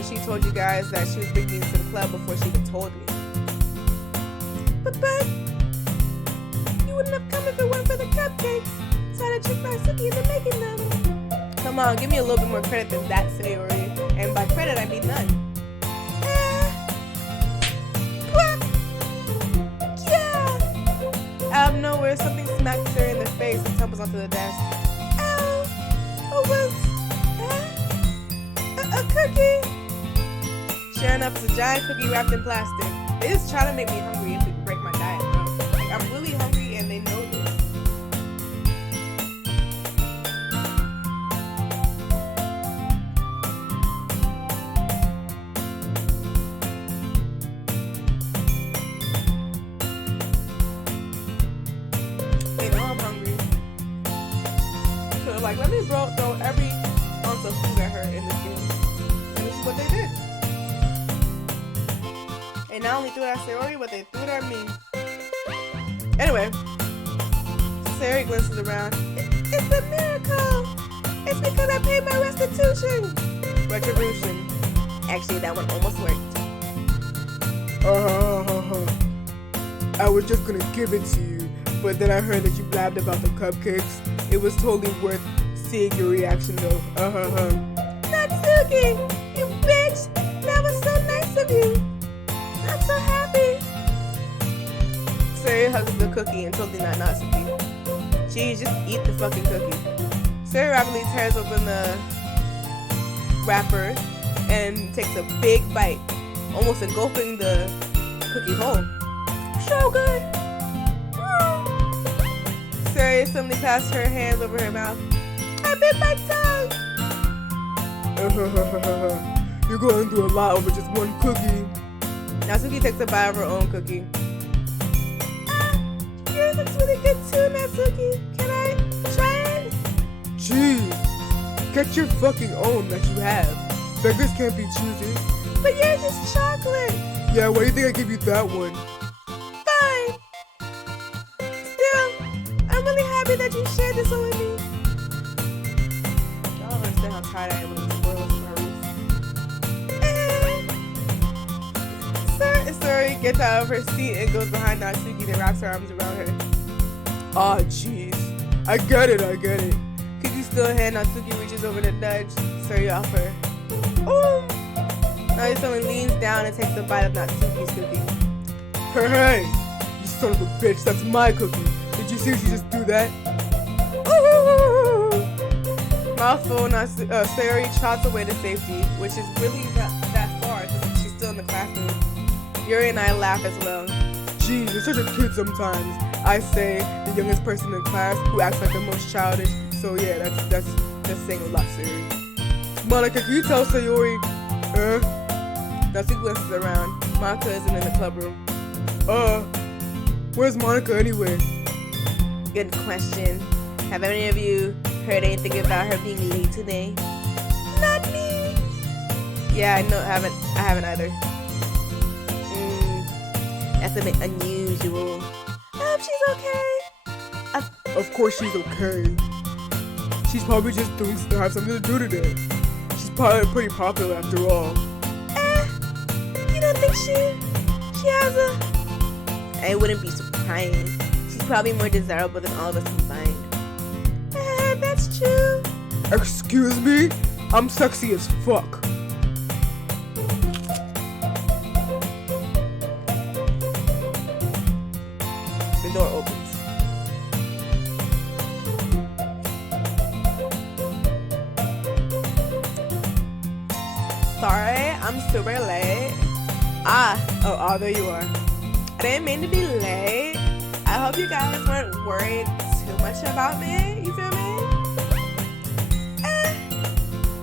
how she told you guys that she was bringing me to the club before she even told me. But you wouldn't have come if it weren't for the cupcakes. So I had to trick my Suki into making them. Come on, give me a little bit more credit than that, Sayori. And by credit, I mean none. Out of nowhere, something smacks her in the face and tumbles onto the desk. Ow! What was a cookie? Sure enough, it's a giant cookie wrapped in plastic. They just try to make me hungry and break my diet, bro. Like, I'm really hungry and they know this. Like, let me throw every ounce of food at her in this game. And this is what they did. They not only threw it at Sayori, but they threw it at me. Anyway, Sayori glances around. It's a miracle! It's because I paid my restitution! Retribution. Actually, that one almost worked. I was just gonna give it to you, but then I heard that you blabbed about the cupcakes. It was totally worth seeing your reaction though. Natsuki! You bitch! That was so nice of you! I'm so happy! Sayori hugs the cookie and totally not Natsuki. She just eat the fucking cookie. Sayori rapidly tears open the wrapper and takes a big bite, almost engulfing the cookie whole. So good! Sayori suddenly passed her hands over her mouth. I bit my tongue! You're going through a lot over just one cookie. Natsuki takes a bite of her own cookie. Yours looks really good too, Natsuki. Can I try it? Jeez, get your fucking own that you have. Beggars can't be choosy. But yours is chocolate. Yeah, why do you think I give you that one? Fine. Still, I'm really happy that you shared this one with me. Y'all don't understand how tired I am of these spoilers from her. Sayori gets out of her seat and goes behind Natsuki and wraps her arms around her. Aw, jeez. I get it. Cookie still in hand, Natsuki reaches over to nudge Sayori off her. Oh! Now he suddenly leans down and takes a bite of Natsuki's cookie. Hey! You son of a bitch, that's my cookie. Did you seriously just do that? Mouthful, Sayori trots away to safety, which is really not that far because she's still in the classroom. Yuri and I laugh as well. Gee, you're such a kid sometimes. I say the youngest person in class who acts like the most childish. So yeah, that's saying a lot, Sayori. Monica, can you tell Sayori? Natsuki glances around. Monica isn't in the club room. Where's Monica anyway? Good question. Have any of you heard anything about her being late today? Not me. Yeah, I know. I haven't either. That's a bit unusual. I hope she's okay. Of course she's okay. She's probably just doing have something to do today. She's probably pretty popular after all. You don't think she has a... I wouldn't be surprised. She's probably more desirable than all of us combined. That's true. Excuse me? I'm sexy as fuck. The door opens. Sorry, I'm super late. Oh, there you are. I didn't mean to be late. I hope you guys weren't worried too much about me. You feel me?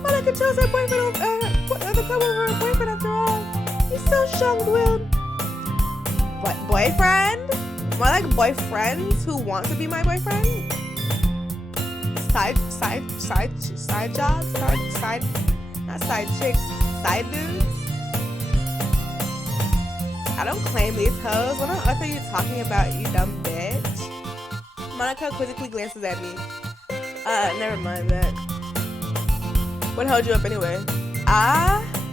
Monica chose her boyfriend the club over her boyfriend after all. He's so strong-willed. What, boyfriend? More like boyfriends who want to be my boyfriend? Side jobs? Not side chicks, side dudes? I don't claim these hoes. What on earth are you talking about, you dumb bitch? Monica quizzically glances at me. Never mind that. What held you up anyway?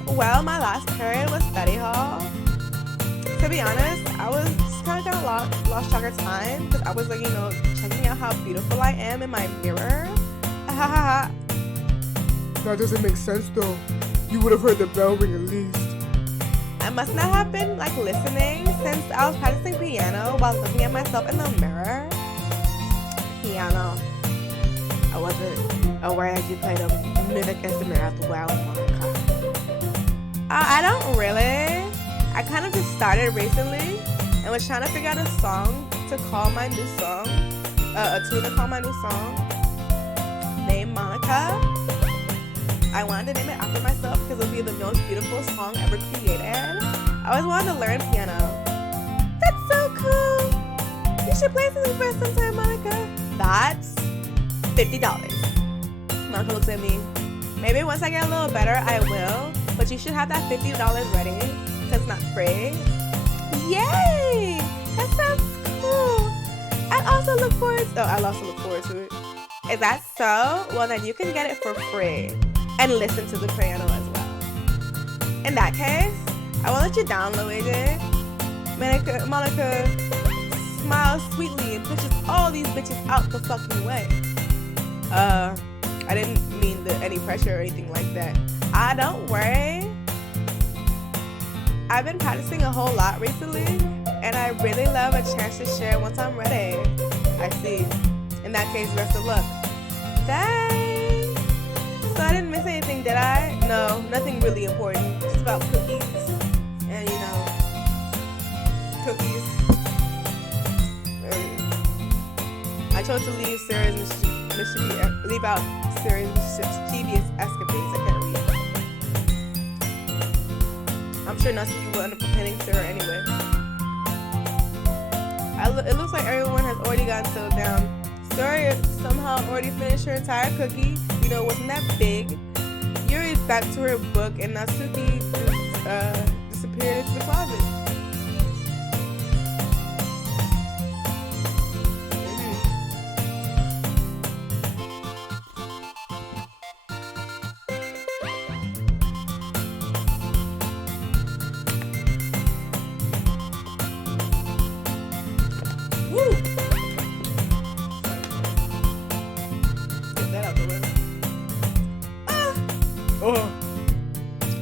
Well, my last period was study hall. To be honest, I was just kind of lost track of time because I was like, checking out how beautiful I am in my mirror. That doesn't make sense though. You would have heard the bell ring at least. I must not have been like listening since I was practicing piano while looking at myself in the mirror. Piano. I wasn't aware that you played a music instrument as well, Monica. I don't really. I kind of just started recently and was trying to figure out a song to call my new song, a tune to call my new song, named Monica. I wanted to name it after myself because it'll be the most beautiful song ever created. I always wanted to learn piano. That's so cool. You should play something for us sometime, Monica. That's $50. Monica looks at me. Maybe once I get a little better, I will. But you should have that $50 ready because it's not free. Yay! That sounds cool. I also look forward to it. Is that so? Well, then you can get it for free and listen to the piano as well. In that case, I will let you down, Luigi. Monica smiles sweetly and pushes all these bitches out the fucking way. I didn't mean any pressure or anything like that. Don't worry. I've been practicing a whole lot recently, and I really love a chance to share once I'm ready. I see. In that case, best of luck. Thanks. So I didn't miss anything, did I? No, nothing really important. Just about cookies. And cookies. I chose to leave out Sarah's mischievous escapades. I can't read. I'm sure nothing you will end up pretending to her anyway. It looks like everyone has already gotten settled down. Story somehow already finished her entire cookie. It wasn't that big. Yuri's back to her book, and Natsuki disappeared into the closet.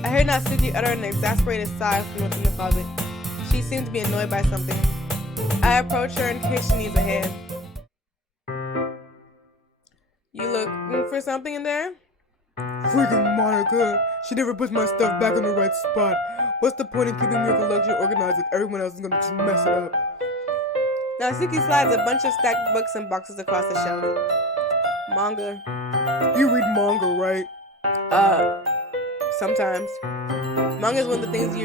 I heard Natsuki utter an exasperated sigh from within the closet. She seemed to be annoyed by something. I approach her in case she needs a hand. You looking for something in there? Freaking Monica! She never puts my stuff back in the right spot. What's the point in keeping your collection organized if everyone else is gonna just mess it up? Natsuki slides a bunch of stacked books and boxes across the shelf. Manga. You read manga, right? Sometimes. Manga is one of the things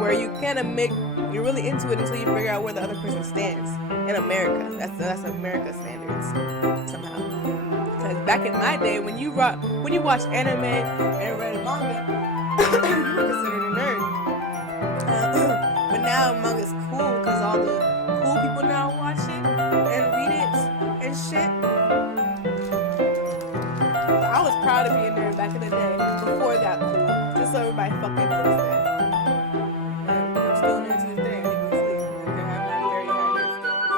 where you can't admit you're really into it until you figure out where the other person stands. In America. That's America's standards. Somehow. Because back in my day, when you watched anime and read manga, you were considered a nerd. But now manga's cool because all the cool people now watch it and read it and shit. I was proud to be a nerd back in the day before it got cool. Just so everybody fucking knows that. And I'm still a nerd to this day. I didn't go to sleep. I have my very high nerd standards.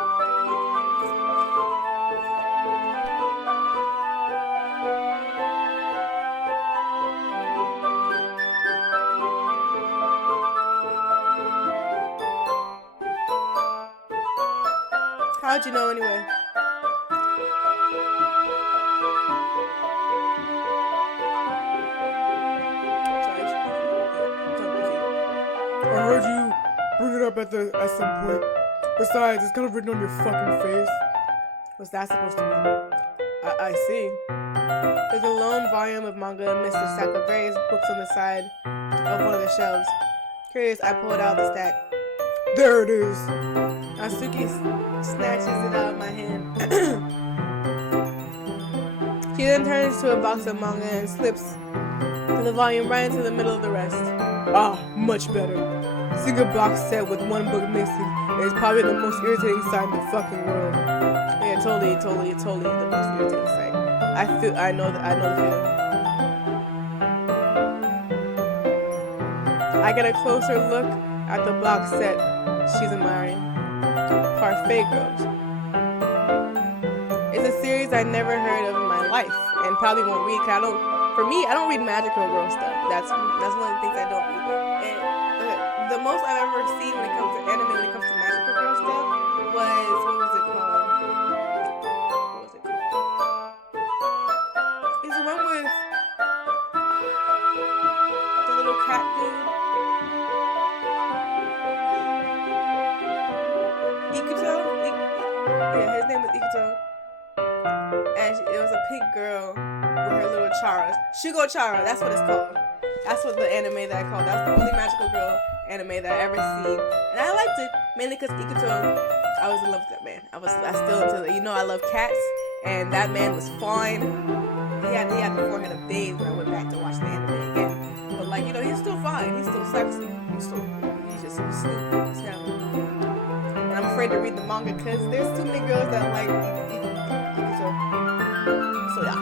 How'd you know anyway? I heard you bring it up at some point. Besides, it's kind of written on your fucking face. What's that supposed to mean? I see. There's a lone volume of manga amidst a stack of various books on the side of one of the shelves. Curious, I pulled out the stack. There it is. Natsuki snatches it out of my hand. She then turns to a box of manga and slips the volume right into the middle of the rest. Ah, much better. Seeing a box set with one book missing is probably the most irritating sight in the fucking world. Yeah, totally the most irritating sight. I know the feeling. I get a closer look at the box set she's admiring. Parfait Girls. It's a series I never heard of in my life, and probably won't read. For me, I don't read magical girl stuff. That's one of the things I don't read. And the most I've ever seen when it comes to anime, when it comes to magical girl stuff, was what was it called? It's the one with the little cat dude. Ikuto? Yeah, his name was Ikuto. And it was a pink girl with her little charas. Shugo Chara, that's what it's called. That's what the anime that I called. That's the only magical girl anime that I ever seen. And I liked it, mainly because Ikuto, I was in love with that man. I still into it. You know I love cats, and that man was fine. He had the forehead of days when I went back to watch the anime again. But like, you know, he's still fine. He's still sexy. He's just so stupid as hell. And I'm afraid to read the manga because there's too many girls that like Ikuto. So yeah.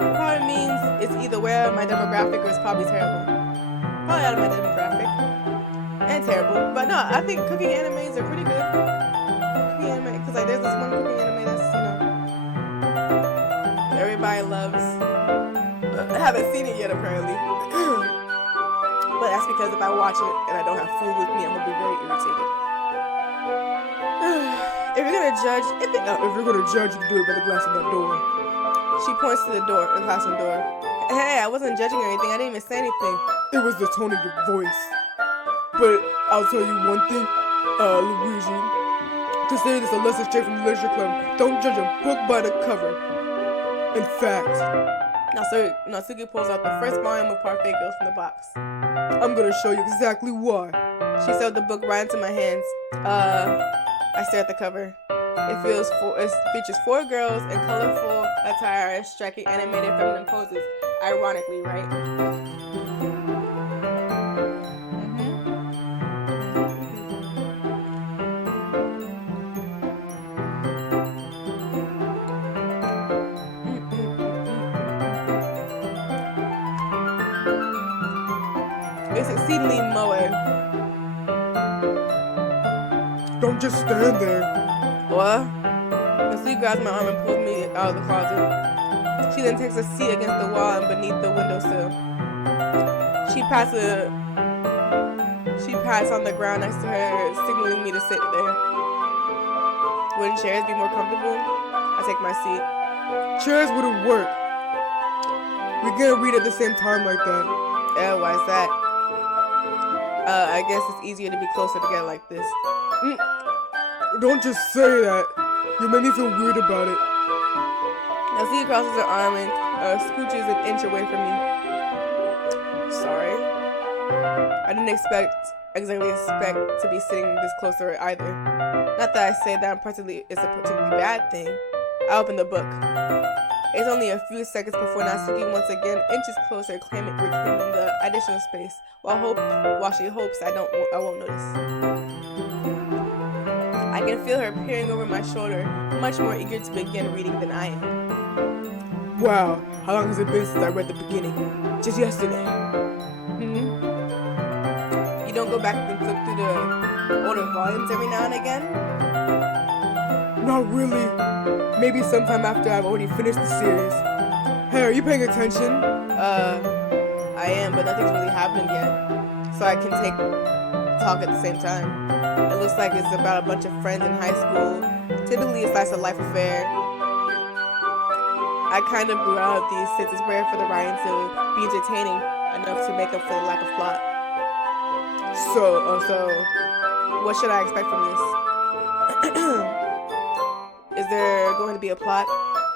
It probably means it's either where my demographic or it's probably terrible. Probably out of my demographic. And terrible. But no, I think cooking animes are pretty good. Cooking anime, because like there's this one cooking anime that's, you know, everybody loves. I haven't seen it yet apparently. But that's because if I watch it and I don't have food with me, I'm gonna be very irritated. If you're gonna judge, you can do it by the glass in that door. She points to the door, the classroom door. Hey, I wasn't judging or anything. I didn't even say anything. It was the tone of your voice. But I'll tell you one thing, Luigi. Consider this a lesson straight from the literature club. Don't judge a book by the cover. In fact, Natsuki pulls out the first volume of Parfait Girls from the box. I'm gonna show you exactly why. She sewed the book right into my hands. I stare at the cover. It features 4 girls in colorful attire striking animated feminine poses. Ironically, right? It's exceedingly moe. Don't just stand there. What? Natsuki grabs my arm and pulls me out of the closet. She then takes a seat against the wall and beneath the windowsill. She pats on the ground next to her, signaling me to sit there. Wouldn't chairs be more comfortable? I take my seat. Chairs wouldn't work. We can't read at the same time like that. Why is that? I guess it's easier to be closer together like this. Don't just say that. You made me feel weird about it. Natsuki crosses her arm and scooches an inch away from me. Sorry. I didn't exactly expect to be sitting this close to her either. Not that I say that it's a particularly bad thing. I open the book. It's only a few seconds before Natsuki once again inches closer, reclaiming the additional space, while she hopes I won't notice. I can feel her peering over my shoulder, much more eager to begin reading than I am. Wow, how long has it been since I read the beginning? Just yesterday. You don't go back and flip through the older volumes every now and again? Not really. Maybe sometime after I've already finished the series. Hey, are you paying attention? I am, but nothing's really happened yet. So I can talk at the same time. It looks like it's about a bunch of friends in high school. Typically a slice of life affair. I kind of grew out of these since it's rare for the writing to be entertaining enough to make up for the lack of plot. So, what should I expect from this? Is there going to be a plot?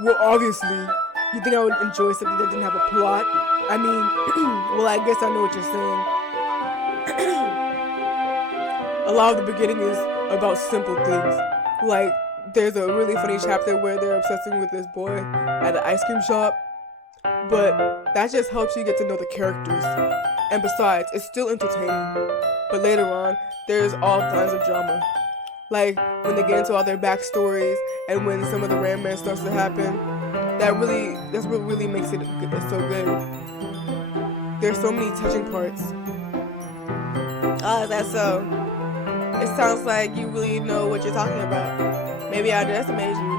well, obviously, you think I would enjoy something that didn't have a plot? I mean, well, I guess I know what you're saying. A lot of the beginning is about simple things. Like, there's a really funny chapter where they're obsessing with this boy at an ice cream shop. But that just helps you get to know the characters. And besides, it's still entertaining. But later on, there's all kinds of drama. Like, when they get into all their backstories, and when some of the romance starts to happen, that's what really makes it so good. There's so many touching parts. Oh, is that so? It sounds like you really know what you're talking about. Maybe I underestimated you.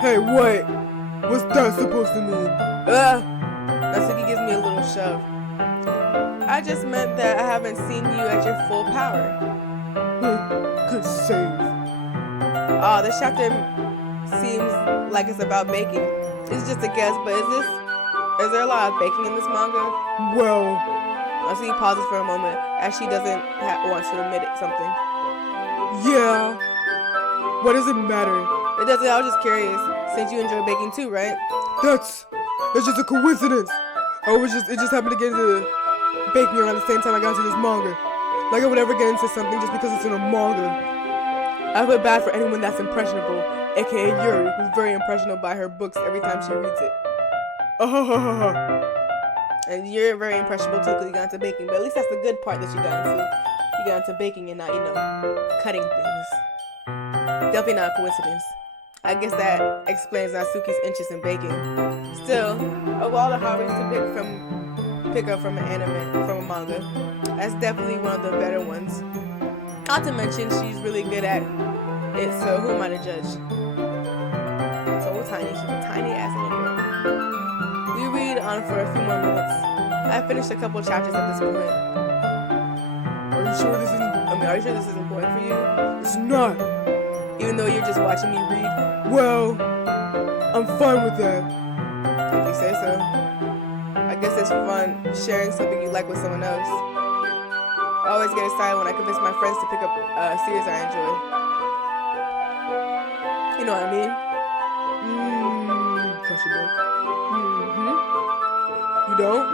Hey, what? What's that supposed to mean? Natsuki gives me a little shove. I just meant that I haven't seen you at your full power. Good save. Oh, this chapter seems like it's about baking. It's just a guess, but is there a lot of baking in this manga? Well, Natsuki pauses for a moment as she doesn't want to admit something. Yeah. What does it matter? It doesn't. I was just curious. Since you enjoy baking too, right? That's just a coincidence. It just happened to get into baking around the same time I got into this manga. Like I would ever get into something just because it's in a manga. I feel bad for anyone that's impressionable, aka Yuri, who's very impressionable by her books every time she reads it. And you're very impressionable too because you got into baking, but at least that's the good part that you got into. You got into baking and not, cutting things. Definitely not a coincidence. I guess that explains Natsuki's interest in baking. Still, of all the hobbies to pick up from an manga, that's definitely one of the better ones. Not to mention, she's really good at it, so who am I to judge? So tiny, she's a tiny ass little girl. We read on for a few more minutes. I finished a couple chapters at this point. Are you sure this isn't boring for you? It's not. Even though you're just watching me read? Well, I'm fine with that. If you say so. I guess it's fun sharing something you like with someone else. I always get excited when I convince my friends to pick up a series I enjoy. You know what I mean? Question mark. You don't?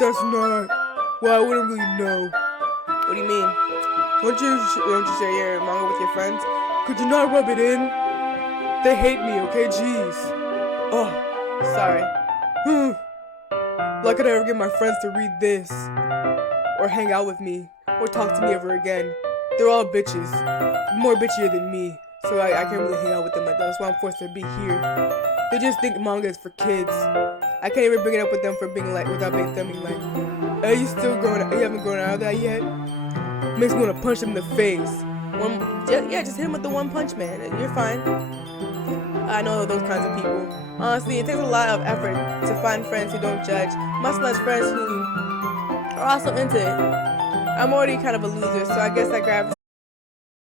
That's not. Well, I wouldn't really know. What do you mean? Don't you share your manga with your friends? Could you not rub it in? They hate me, okay? Jeez. Oh, sorry. Like I'd ever get my friends to read this, or hang out with me, or talk to me ever again. They're all bitches, more bitchier than me, so I can't really hang out with them like that. That's why I'm forced to be here. They just think manga is for kids. I can't even bring it up with them without them being like, hey, you haven't grown out of that yet? Makes me want to punch him in the face. Just hit him with the One Punch Man, and you're fine. I know those kinds of people. Honestly, it takes a lot of effort to find friends who don't judge, much less friends who are also into it. I'm already kind of a loser, so I guess I gravitate